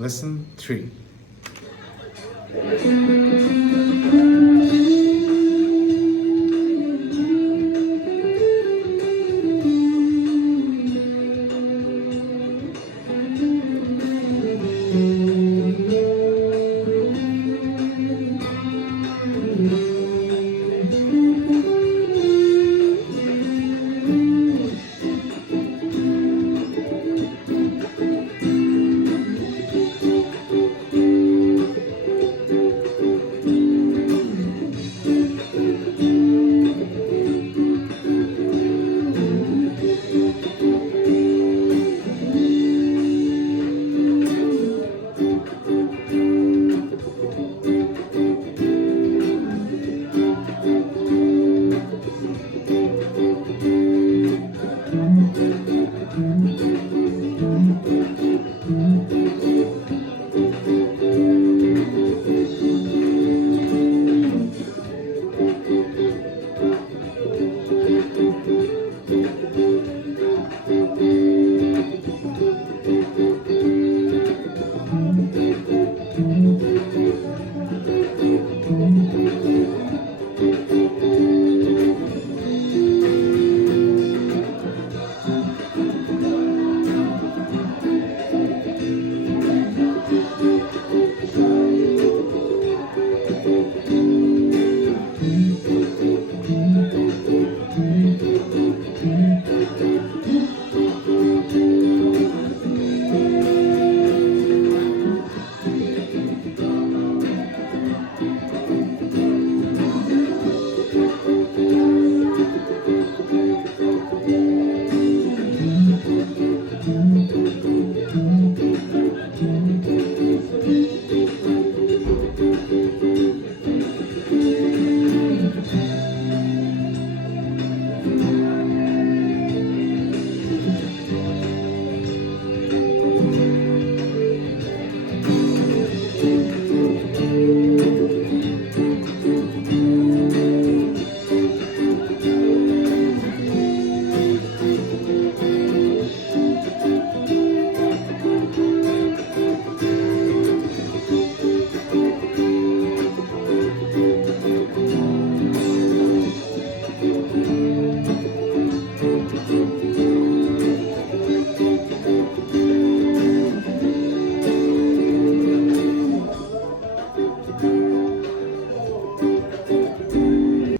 Lesson 3.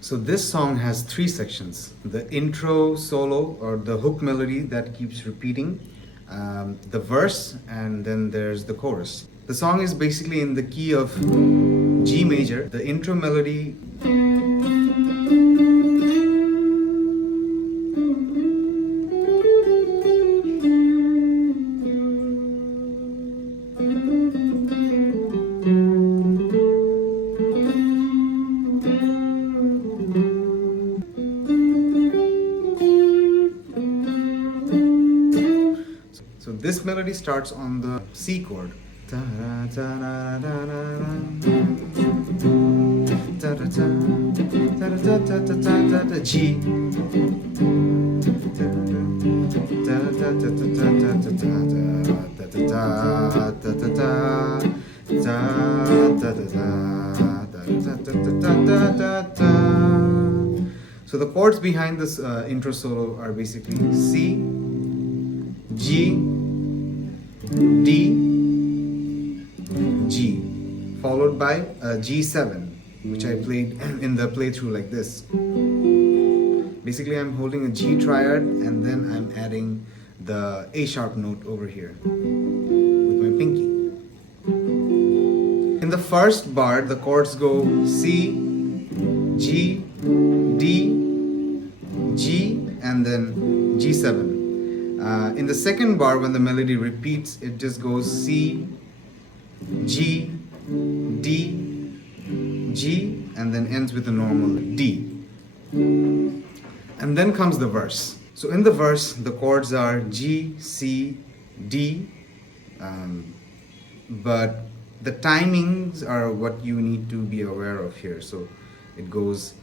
So this song has 3 sections: the intro solo or the hook melody that keeps repeating, the verse, and then there's the chorus. The song is basically in the key of G major. The intro melody So this melody starts on the C chord. G. So the chords behind this intro solo are basically C, G, D, G, followed by G7, which I played in the playthrough like this. Basically, I'm holding a G triad and then I'm adding the A sharp note over here with my pinky. In the first bar, the chords go C, G, D, G, and then G7. In the second bar, when the melody repeats, it just goes C, G, D, G, and then ends with a normal D. And then comes the verse. So in the verse, the chords are G, C, D, but the timings are what you need to be aware of here. So it goes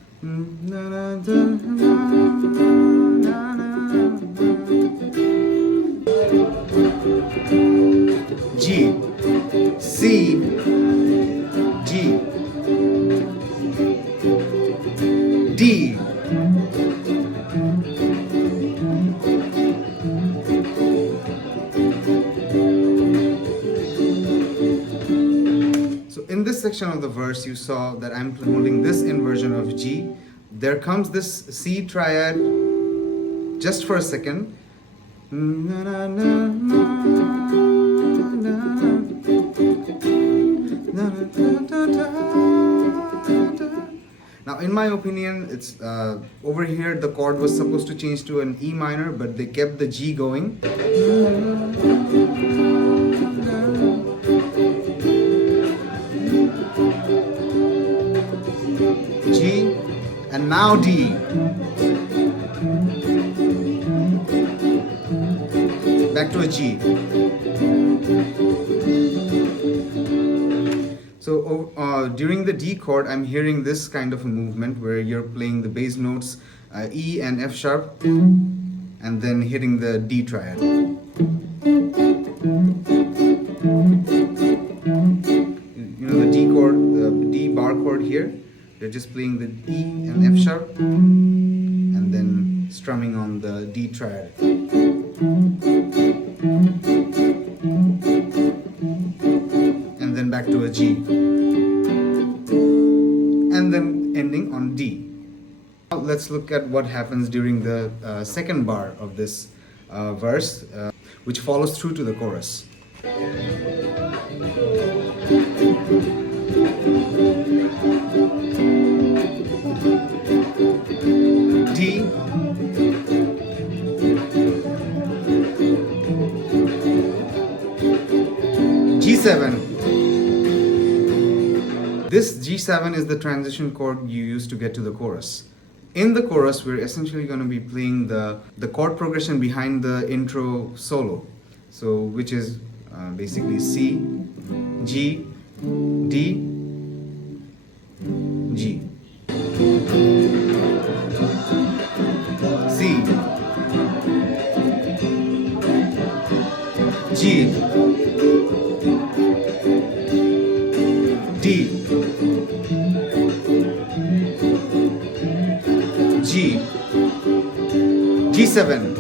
G, C, G, D, so in this section of the verse you saw that I'm holding this inversion of G. There comes this C triad just for a second. Na, na, na, na, na, na, na, na. Now, in my opinion, it's over here the chord was supposed to change to an E minor, but they kept the G going. G, and now D. Back to a G. So during the D chord, I'm hearing this kind of a movement where you're playing the bass notes E and F sharp, and then hitting the D triad. You know the D chord, the D bar chord here. They're just playing the E and F sharp, and then strumming on the D triad. And then back to a G. And then ending on D. Now let's look at what happens during the second bar of this verse, which follows through to the chorus. D, G7. This G7 is the transition chord you use to get to the chorus. In the chorus, we're essentially going to be playing the chord progression behind the intro solo. So, which is basically C, G, D, G. C, G, D, G, G7.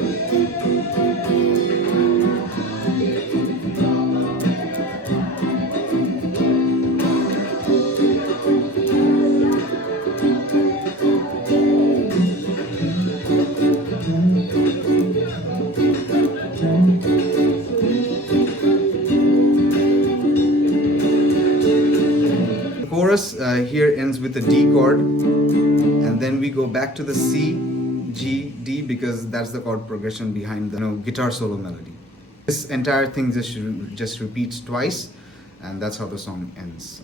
Chorus here ends with a D chord, and then we go back to the C, G, D, because that's the chord progression behind the guitar solo melody. This entire thing just repeats twice, and that's how the song ends.